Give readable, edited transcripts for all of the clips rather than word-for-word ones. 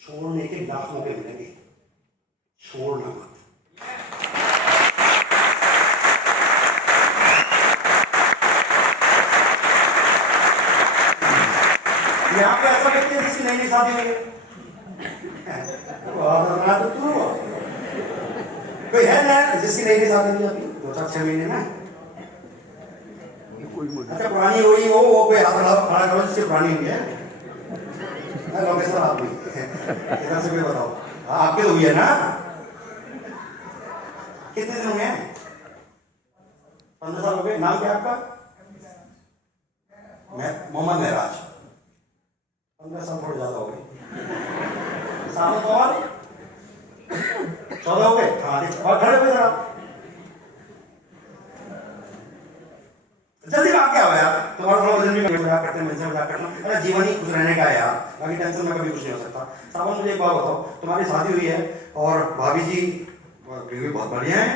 छोड़ने के लाख मौके मिलेंगे, छोड़ना मत। यहाँ पे ऐसा व्यक्ति है जिसकी नई शादी हुई है, कोई है ना जिसकी नई शादी हुई अभी 2-4-6 महीने में? अच्छा पुरानी हुई हो, वो कोई हाथ खड़ा करो जिसकी पुरानी हुई है। सर आप भी इधर से कोई बताओ। हाँ आपकी तो हुई है ना? कितने दिन हुए हैं? 15 साल हो गए। नाम क्या आपका? मैं मोहम्मद महराज। 15 साल थोड़े ज्यादा हो गए। 14 हो गए। हाँ और खड़े हुए जरा, जल्दी कहाँ क्या हुआ यार? तुम्हारा थोड़ा वजन भी कम मजाक करते हैं, मुझसे मजाक करना। अरे जीवन ही खुश रहने का है यार, बाकी टेंशन में कभी कुछ नहीं हो सकता। सावन मुझे एक बात बताओ, तुम्हारी शादी हुई है और भाभी जी भी बहुत बढ़िया है,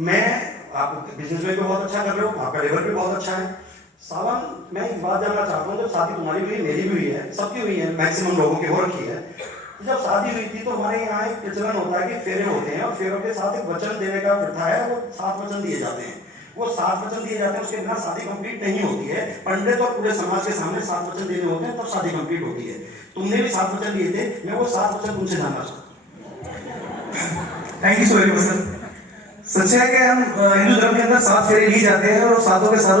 मैं आप बिजनेस में भी बहुत अच्छा कर रहे हो, आपका लेवल भी बहुत अच्छा है। सावन मैं एक बात जानना चाहता हूँ, जब शादी तुम्हारी भी हुई, मेरी भी हुई है, सबकी हुई है, मैक्सिमम लोगों की हो रखी है। जब शादी हुई थी तो हमारे यहाँ एक प्रचलन होता है कि फेरे होते हैं, और फेरों के साथ एक वचन देने का प्रथा है, वो 7 वचन दिए जाते हैं। वो 7 वचन दिए जाते हैं, उसके बिना शादी कंप्लीट नहीं होती है। पंडित और पूरे समाज के सामने 7 वचन देने होते हैं, तब शादी कंप्लीट होती है। तुमने भी 7 वचन दिए थे, मैं वो 7 वचन तुमसे जानना चाहता हूँ। Thank you so very much sir. सच है कि हम हिंदू धर्म के अंदर 7 फेरे लिए जाते हैं, और सातों के सात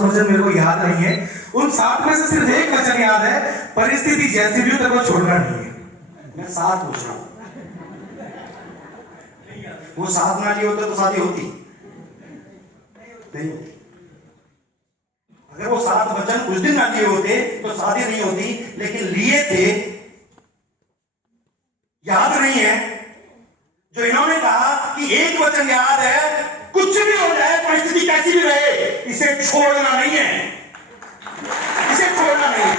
वचन मेरे को याद नहीं है। उन 7 में से सिर्फ एक वचन याद है, परिस्थिति जैसी भी हो तेरे को छोड़ना नहीं है। मैं 7 पूछ रहा हूँ, वो 7 ना लिए होते तो शादी होती नहीं होती। अगर वो 7 वचन उस दिन ना लिए होते तो शादी नहीं होती, लेकिन लिए थे, याद नहीं है। जो इन्होंने कहा कि एक वचन याद है, कुछ भी हो जाए, परिस्थिति कैसी भी रहे, इसे छोड़ना नहीं है, इसे छोड़ना नहीं है।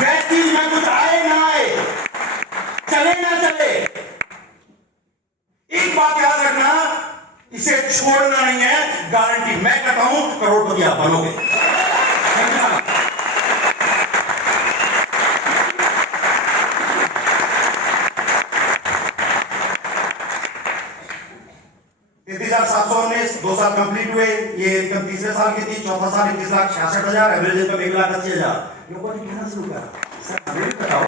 व्यक्ति में कुछ आए ना आए, चले ना चले, एक बात याद रखना, इसे छोड़ना नहीं है। गारंटी मैं कहता हूं, करोड़पति आप बनोगे। $33,719, 2 साल कंप्लीट हुए, ये इनकम तीसरे साल की थी, चौथा साल 21,66,000, एवरेज इनकम 1,80,000। लोगों ने कहना शुरू करा, सर हमें बताओ।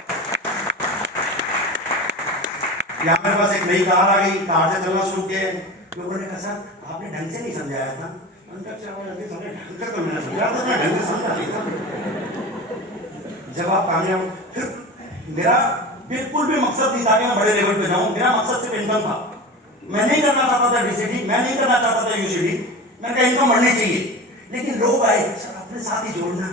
यहाँ मेरे पास एक नई कार आ गई, कार से चलना शुरू किए। लोगों ने कहा सर आपने ढंग से नहीं समझाया था। अंदर से आवाज आती, ढंग से तो मैंने समझाया था, मैं ढंग से समझा नहीं था। जब आप कामयाब, फिर मेरा बिल्कुल भी मकसद नहीं था कि मैं बड़े लेवल पे जाऊं, मेरा मकसद सिर्फ इनकम था। मैं नहीं करना चाहता था डीसीडी, मैं नहीं करना चाहता था यूसीडी, मैंने कहा इनकम बढ़नी चाहिए। लेकिन लोग आए, सर अपने साथ ही जोड़ना,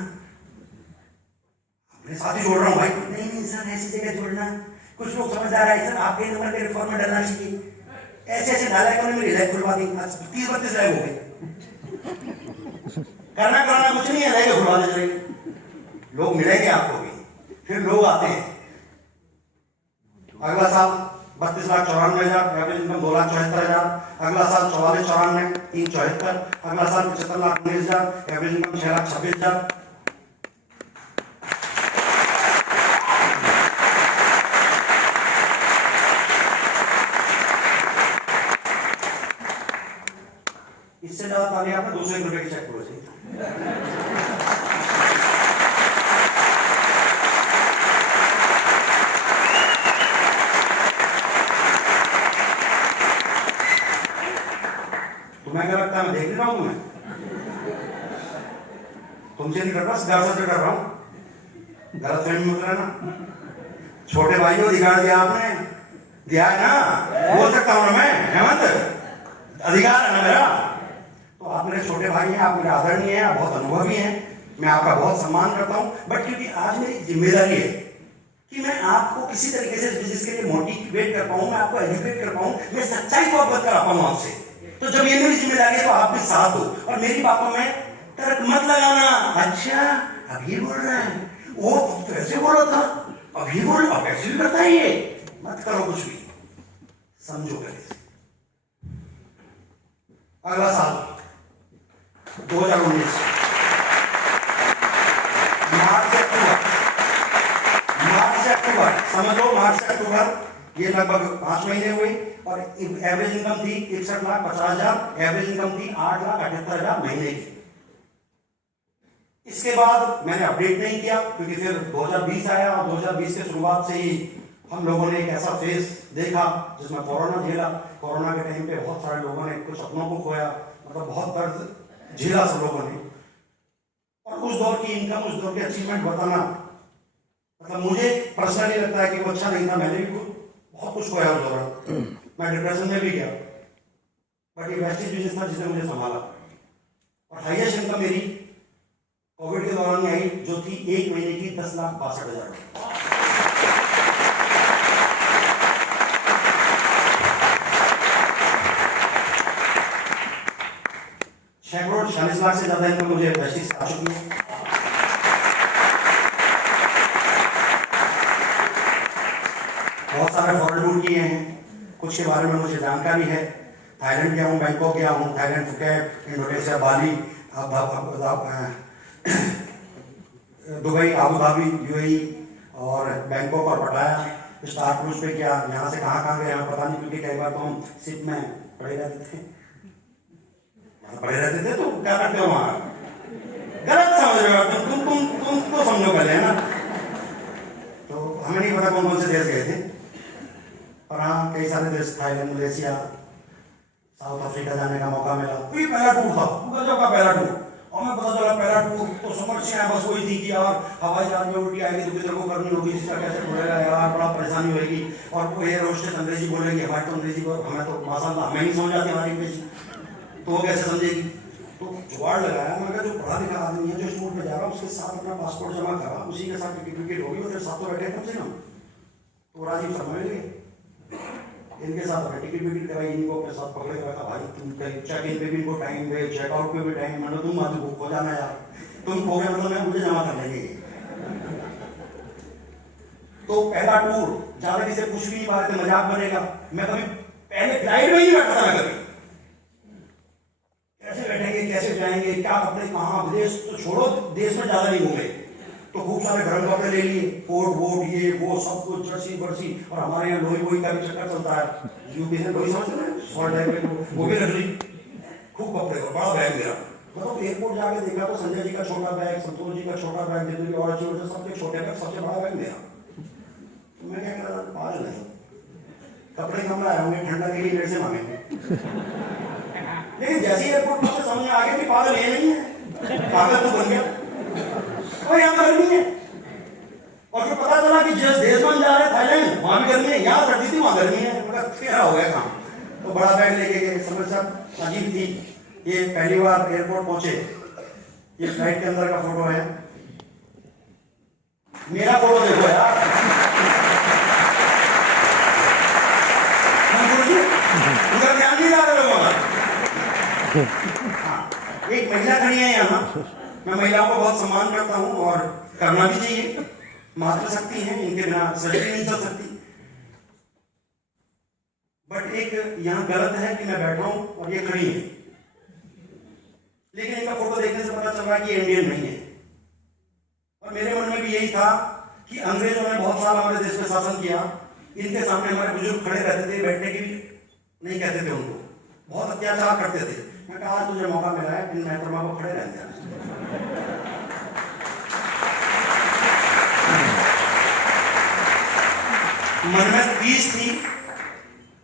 अपने साथ ही जोड़ रहा हूँ भाई। नहीं नहीं सर ऐसी जगह जोड़ना। कुछ लोग समझदार आए, सर आपके नंबर के रिफॉर्म में डालना चाहिए। ऐसे ऐसे डाला इन्होंने मेरी लाइफ खुलवा दी, 30-32 लाइफ हो गई। करना कराना कुछ नहीं है, लाइफ खुलवा दे जाएंगे, लोग मिलेंगे आपको भी। फिर लोग आते हैं, अगला साल 32,94,000, एवरेज इनकम 2,74,000। अगला साल 44,94, 3,74। अगला साल 75,19,000, एवरेज इनकम 6,26,000। इससे ज्यादा ताली आपने 201 रुपए की चेक करो चाहिए। तुम्हें क्या लगता है मैं देख नहीं रहा हूं? तुम्हें तुमसे नहीं कर रहा, सिद्धार्थ से कर रहा हूं। गलत फहमी मत रहना। छोटे भाई को अधिकार दिया आपने, दिया है ना, बोल सकता हूं ना मैं, हेमंत, अधिकार है ना मेरा। तो आप मेरे छोटे भाई हैं, आप मेरे आदरणीय हैं, आप बहुत अनुभवी हैं, मैं आपका बहुत सम्मान करता हूं। बट क्योंकि आज मेरी जिम्मेदारी है कि मैं आपको किसी तरीके से बिजनेस के लिए मोटिवेट कर पाऊं, मैं आपको एजुकेट कर पाऊं, मैं सच्चाई को अवगत करा पाऊं आपसे। तो जब ये मेरी जिम्मेदारी है तो आप भी साथ हो, और मेरी बातों में तर्क मत लगाना। अच्छा अभी बोल रहा है, वो तो ऐसे बोला था, अभी बोल, अब ऐसे भी करता है ये। मत करो कुछ भी, समझो पहले। अगला साल 2019 अक्टूबर, समझ लो मार्च से अक्टूबर, ये लगभग 5 महीने हुए और एवरेज इनकम थी 61,50,000, एवरेज इनकम थी 8,78,000 महीने की। इसके बाद मैंने अपडेट नहीं किया क्योंकि फिर 2020 आया और 2020 के शुरुआत से ही हम लोगों ने एक ऐसा फेज देखा जिसमें कोरोना झेला। कोरोना के टाइम पे बहुत सारे लोगों ने कुछ अपनों को खोया, मतलब बहुत दर्द झेला सब लोगों ने। और उस दौर की इनकम, उस दौर की अचीवमेंट बताना, मतलब मुझे पर्सनली लगता है कि वो अच्छा नहीं था। मैंने भी बहुत कुछ खोया उस दौरान, मैं डिप्रेशन में भी गया, बट ये वेस्टेज बिजनेस था जिसने मुझे संभाला। और हाईएस्ट इनकम मेरी कोविड के दौरान आई जो थी 1 महीने की 10,62,000। सैकड़ों 40 लाख से ज्यादा इनकम मुझे वेस्टेज से आ चुकी है। बहुत सारे फॉरेन टूर किए हैं, कुछ के बारे में मुझे जानकारी है। थाईलैंड गया हूँ, बैंकॉक गया हूँ, थाईलैंड, फुकेट, इंडोनेशिया, बाली, दुबई, आबू धाबी, यूएई और बैंकॉक और पटाया। स्टार क्रूज पे क्या, यहाँ से कहाँ गए हमें पता नहीं, क्योंकि कई बार तो हम शिप में पड़े रहते थे। तो क्या करते हो वहाँ? गलत समझ रहे हो तुम तो समझो पहले, है ना। तो हमें नहीं पता कौन कौन से देश गए थे, और हाँ कई सारे देश, थाईलैंड, मलेशिया, साउथ अफ्रीका जाने का मौका मिला। तो ये पहला टूर था, गजब का पहला टूर। और मैं पता चला पहला टूर तो समस्या बस वही थी कि यार हवाई जहाज में उल्टी आएगी तो किधर को करनी होगी, इसका कैसे बोलेगा यार, बड़ा परेशानी होगी। और वो एयर होस्टेस अंग्रेजी बोलेगी, हमारी तो अंग्रेजी हमें तो माशाल्लाह हमें नहीं समझ आती हमारी अंग्रेजी, तो वो कैसे समझेगी। तो जुगाड़ लगाया, मैं जो पढ़ा लिखा आदमी है, जो स्कूल में जा रहा उसके साथ अपना पासपोर्ट जमा करा, उसी के साथ टिकट विकेट होगी, और साथ तो बैठे कम से कम। तो राजीव शर्मा मिल गए, इनके साथ टिकट विकेट कराई, इनको अपने साथ पकड़े रखा। भाई तुम चेक इन पे भी इनको टाइम दे, चेकआउट पे भी टाइम, मतलब तुम आदमी को खो जाना यार, तुम खो गए मतलब मैं मुझे जमा कर लेंगे। तो पहला टूर ज्यादा किसी कुछ भी नहीं बात है, मजाक बनेगा। मैं कभी पहले फ्लाइट में ही बैठा था, मैं कभी कैसे बैठेंगे, कैसे जाएंगे, क्या कपड़े, कहाँ, विदेश तो छोड़ो, देश में ज्यादा नहीं घूमे। तो खूब सारे गर्म कपड़े ले लिए, कोट वोट ये वो सब कुछ, जर्सी बर्सी। और हमारे यहाँ लोही वोही का भी चक्कर चलता है, यूपी से लोही समझते हैं, शॉर्ट टाइप में, वो भी रख ली खूब कपड़े का, बड़ा बैग मेरा। मतलब एयरपोर्ट जाके देखा तो संजय जी का छोटा बैग, संतोष जी का छोटा बैग, जितने भी और चीज सबके छोटे बैग, सबसे बड़ा बैग मेरा। तो मैं क्या कर रहा था, पागल नहीं, कपड़े कम लाए होंगे, ठंडा के लिए मेरे से मांगेंगे। लेकिन जैसे एयरपोर्ट पर समझ में आ गया कि पागल ये नहीं है, पागल तो बन गया, और यहाँ गर्मी है। और फिर पता चला कि जिस देश में जा रहे थाईलैंड, वहां भी गर्मी है, यहाँ सर्दी थी वहां गर्मी है, मतलब क्या हो गया काम। तो बड़ा बैग लेके गए, समस्या अजीब थी। ये पहली बार एयरपोर्ट पहुंचे, ये फ्लाइट के अंदर का फोटो है, मेरा फोटो देखो यार, उधर ध्यान नहीं जा रहे लोगों का। एक महिला खड़ी है यहाँ, मैं महिलाओं को बहुत सम्मान करता हूँ और करना भी चाहिए, मातृशक्ति है, इनके बिना सृष्टि नहीं चल सकती। बट एक यहाँ गलत है कि मैं बैठा हूँ और ये खड़ी है, लेकिन इनका फोटो देखने से पता चल रहा है कि इंडियन नहीं है। और मेरे मन में भी यही था कि अंग्रेजों ने बहुत साल हमारे देश में शासन किया, इनके सामने हमारे बुजुर्ग खड़े रहते थे, बैठने की भी नहीं कहते थे उनको, बहुत अत्याचार करते थे। मैं कहा आज तुझे मौका मिला है, इन महतरमा को खड़े रहते हैं। मन में 30 थी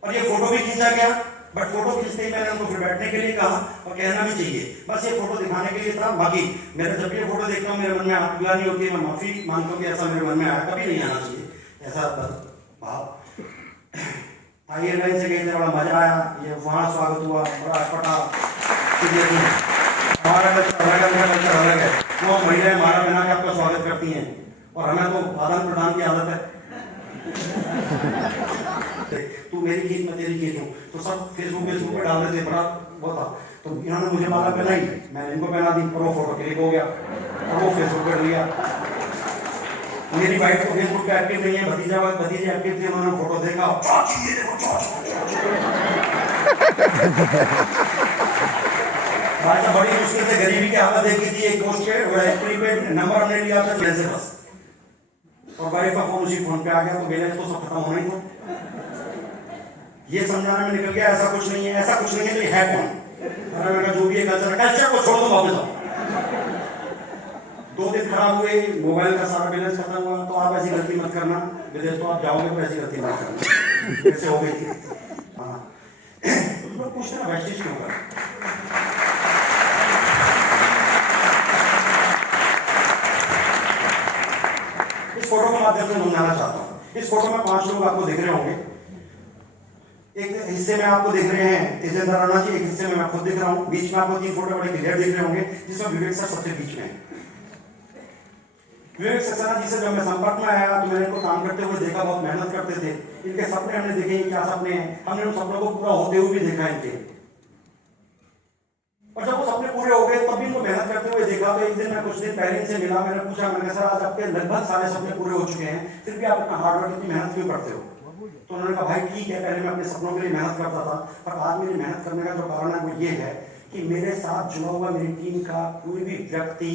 और ये फोटो भी खींचा गया, बट फोटो खींचते ही मैंने उनको फिर बैठने के लिए कहा, और कहना भी चाहिए, बस ये फोटो दिखाने के लिए था। बाकी मेरा जब ये फोटो देखता हूँ मेरे मन में आपकी होती है, मैं माफी मांगता हूँ कि ऐसा मेरे मन में आया, कभी नहीं आना चाहिए ऐसा भाव। एयरलाइन से गए थे, बड़ा मजा आया, ये वहाँ स्वागत हुआ, बड़ा अटपटा। हमारा कल्चर अलग है, वो महिलाएं हमारा बना के आपका स्वागत करती हैं, और हमें तो आदान प्रदान की आदत है। तू मेरी गीत में तेरी गीत हूँ, तो सब फेसबुक पे डाल रहे थे, बड़ा वो था। तो इन्होंने मुझे माला पहनाई, मैंने इनको पहना दी, और वो फोटो क्लिक हो गया और वो फेसबुक पर लिया। मेरी वाइफ को फेसबुक पे एक्टिव नहीं है, भतीजे एक्टिव थे, उन्होंने फोटो देखा, बड़ी मुश्किल से गरीबी की हालत देखी थी। एक दोस्त के नंबर हमने लिया था, से बस और वाइफ का फोन उसी फोन पे आ गया तो बैलेंस तो सब खत्म होना ही था। ये समझाने में निकल गया ऐसा कुछ नहीं है, ऐसा कुछ नहीं है, तो ये है कौन? अरे मैंने कहा जो भी है कल्चर, कल्चर को छोड़ दो, वापस आओ। 2 दिन खराब हुए, मोबाइल का सारा बैलेंस खत्म हुआ। तो आप ऐसी गलती मत करना, विदेश तो आप जाओगे तो ऐसी गलती मत करना, कैसे हो गई थी। हाँ लोग पूछते ना वेस्टेज क्यों कर। इस फोटो के माध्यम से समझाना चाहता हूँ। इस फोटो में 5 लोग आपको दिख रहे होंगे। एक हिस्से में आपको दिख रहे हैं तेजेंद्र राणा जी, एक हिस्से में मैं खुद दिख रहा हूँ, बीच में आपको 3 फोटो बड़े क्लियर दिख रहे होंगे, जिसमें विवेक सर सबसे बीच में है। विवेक सक्सेना जी से जब मैं संपर्क में आया तो मैंने इनको काम करते हुए देखा, बहुत मेहनत करते थे। इनके सपने हमने देखे, क्या सपने हैं, हमने उन सपनों को पूरा होते हुए भी देखा इनके। और जब वो सपने पूरे हो गए तब भी इनको मेहनत करते हुए देखा। तो एक दिन मैं कुछ दिन पहले इनसे मिला, मैंने पूछा, मैंने सर आज आपके लगभग सारे सपने पूरे हो चुके हैं, फिर भी आप इतना हार्डवर्क, इतनी मेहनत क्यों करते हो? तो उन्होंने कहा भाई ठीक है, पहले मैं अपने सपनों के लिए मेहनत करता था, पर आज मेरी मेहनत करने का जो कारण है वो ये है कि मेरे साथ जुड़ा हुआ मेरी टीम का कोई भी व्यक्ति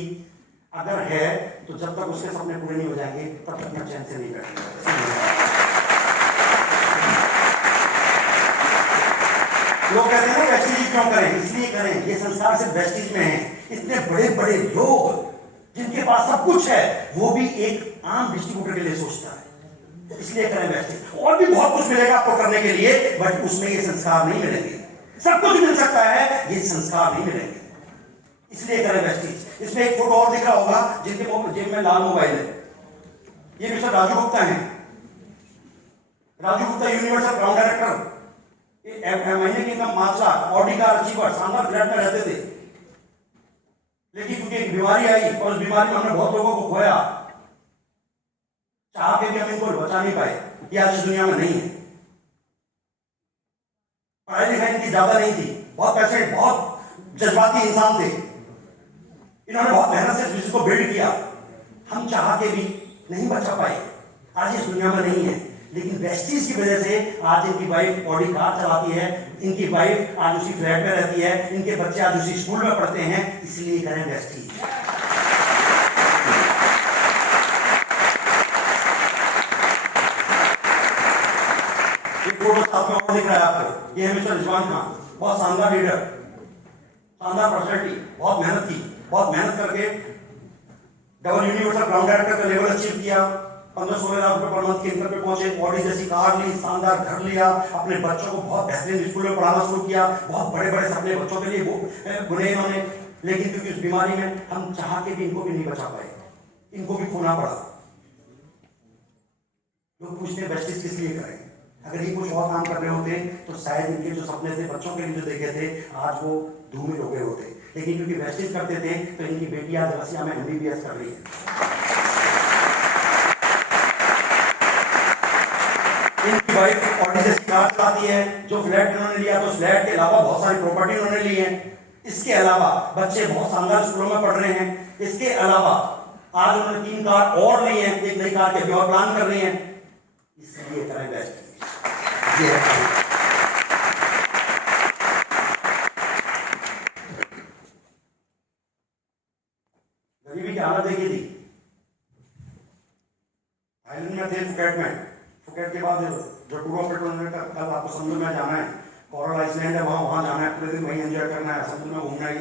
अगर है तो जब तक उसके सपने पूरे नहीं हो जाएंगे तब तक मैं चैन से नहीं बैठूंगा। लोग कहते हैं ना वेस्टेज क्यों करें, इसलिए करें, ये संसार सिर्फ वेस्टेज में है। इतने बड़े बड़े लोग जिनके पास सब कुछ है वो भी एक आम डिस्ट्रीब्यूटर के लिए सोचता है, इसलिए करें वेस्टेज। और भी बहुत कुछ मिलेगा आपको करने के लिए, बट उसमें ये संस्कार नहीं मिलेंगे। सब कुछ मिल सकता है, ये संस्कार नहीं मिलेंगे, इसलिए करें वेस्टेज। इसमें एक फोटो और दिख रहा होगा जिनके जेब में लाल मोबाइल है, ये मिस्टर राजू गुप्ता है। Raju Gupta universal ground director, महीने की income 5 lakh, Audi car achiever, शानदार फ्लैट में रहते थे। लेकिन क्योंकि एक बीमारी आई और उस बीमारी में हमने बहुत लोगों को खोया, चाह के भी हम इनको बचा नहीं पाए। ये आज इस दुनिया में नहीं है। पढ़ाई लिखाई इनकी ज्यादा नहीं थी, बहुत पैसे, बहुत जज्बाती इंसान थे। इन्होंने बहुत मेहनत से इस बिजनेस को बिल्ड किया, हम चाह के भी नहीं बचा पाए, आज इस दुनिया में नहीं है। लेकिन वेस्टेज की वजह से आज इनकी वाइफ ऑडी कार चलाती है, इनकी वाइफ आज उसी फ्लैट में रहती है, इनके बच्चे आज उसी स्कूल में पढ़ते हैं, इसलिए करें वेस्टेज। एक फोटो साथ में और दिख रहा है आपको, ये है मिस्टर रिजवान खान, बहुत शानदार लीडर, शानदार पर्सनैलिटी, बहुत मेहनत की, बहुत मेहनत करके डबल यूनिवर्सल ग्राउंड डायरेक्टर का लेवल अचीव किया, 15-16 लाख रुपए पर मंथ की इनकम पे पहुंचे, ऑडी जैसी कार ली, शानदार घर लिया, अपने बच्चों को बहुत बेहतरीन स्कूल में पढ़ाना शुरू किया, बहुत बड़े बड़े सपने बच्चों के लिए बुने इन्होंने। लेकिन क्योंकि उस बीमारी में हम चाह के भी इनको भी नहीं बचा पाए, इनको भी खोना पड़ा। लोग पूछते हैं वेस्टेज किस लिए करें? अगर ये कुछ और काम कर रहे होते तो शायद इनके जो सपने थे बच्चों के लिए जो देखे थे आज वो धूमिल हो गए होते। लेकिन क्योंकि वेस्टेज करते थे तो इनकी बेटी आज रसिया में MBBS कर रही है। इनकी वाइफ ऑडी जैसी कार चलाती है, जो फ्लैट इन्होंने लिया तो फ्लैट के अलावा बहुत सारी प्रॉपर्टी इन्होंने ली है। इसके अलावा बच्चे बहुत शानदार स्कूलों में पढ़ रहे हैं। इसके अलावा आज उन्होंने 3 कार और ली है, एक नई कार के अभी और प्लान कर रही है, इसलिए करें वेस्टेज। गरीबी की हालत देखी थी, थाईलैंड में थे, फुकेट में, फुकेट के बाद जो टूर ऑपरेटर ने कहा कल आपको समुद्र में जाना है, कोरल आइसलैंड है, वहाँ जाना है, पूरे दिन वहीं एंजॉय करना है, समुद्र में घूमना है,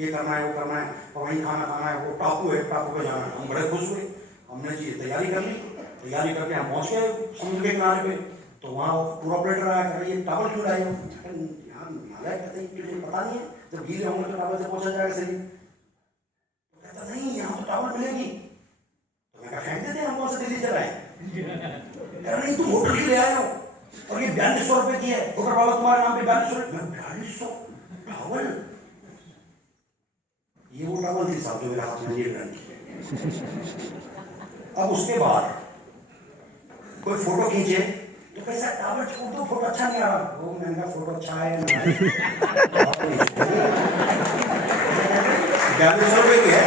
ये करना है, वो करना है, और वहीं खाना खाना है, वो टापू है, टापू पे जाना है। हम बड़े खुश हुए, हमने जी तैयारी कर ली, तैयारी करके हम पहुंच गए समुद्र के किनारे पे। तो वहाँ टूर ऑपरेटर आया, कर ये टावल क्यों लाए हो? यहाँ हिमालय कहते हैं, पता नहीं है, जब गीले होंगे तो टावल से पहुंचा जाएगा सही। तो कहता नहीं, यहाँ तो टावल मिलेगी। तो मैं कहा फेंक देते हैं, हम कौन से दिल्ली से लाए? नहीं, तुम होटल की ले आए हो और ये 4200 रुपए की है, होटल वाला तुम्हारे नाम पे 4200। मैं 4200 टावल, ये वो टावल थी साहब जो मेरे हाथ में ये रखी। अब उसके बाद कोई फोटो खींचे तो कैसा टावल छोड़ दो, फोटो अच्छा नहीं आ रहा। वो मैंने कहा फोटो अच्छा है ना, 4200 रुपए की है।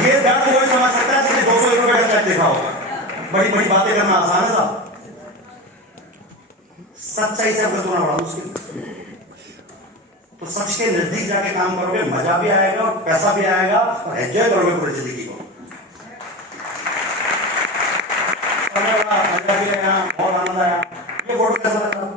ये दर्द कोई समझ सकता है जिसने 200 रुपए का चेक देखा होगा। बड़ी बड़ी बातें करना आसान है साहब, सच्चाई से अवगत होना बड़ा मुश्किल। तो सच के नजदीक जाके काम करोगे, मजा भी आएगा और पैसा भी आएगा और एंजॉय करोगे पूरी जिंदगी को। आगे आया, बहुत आनंद आया। ये फोटो कैसा लगा?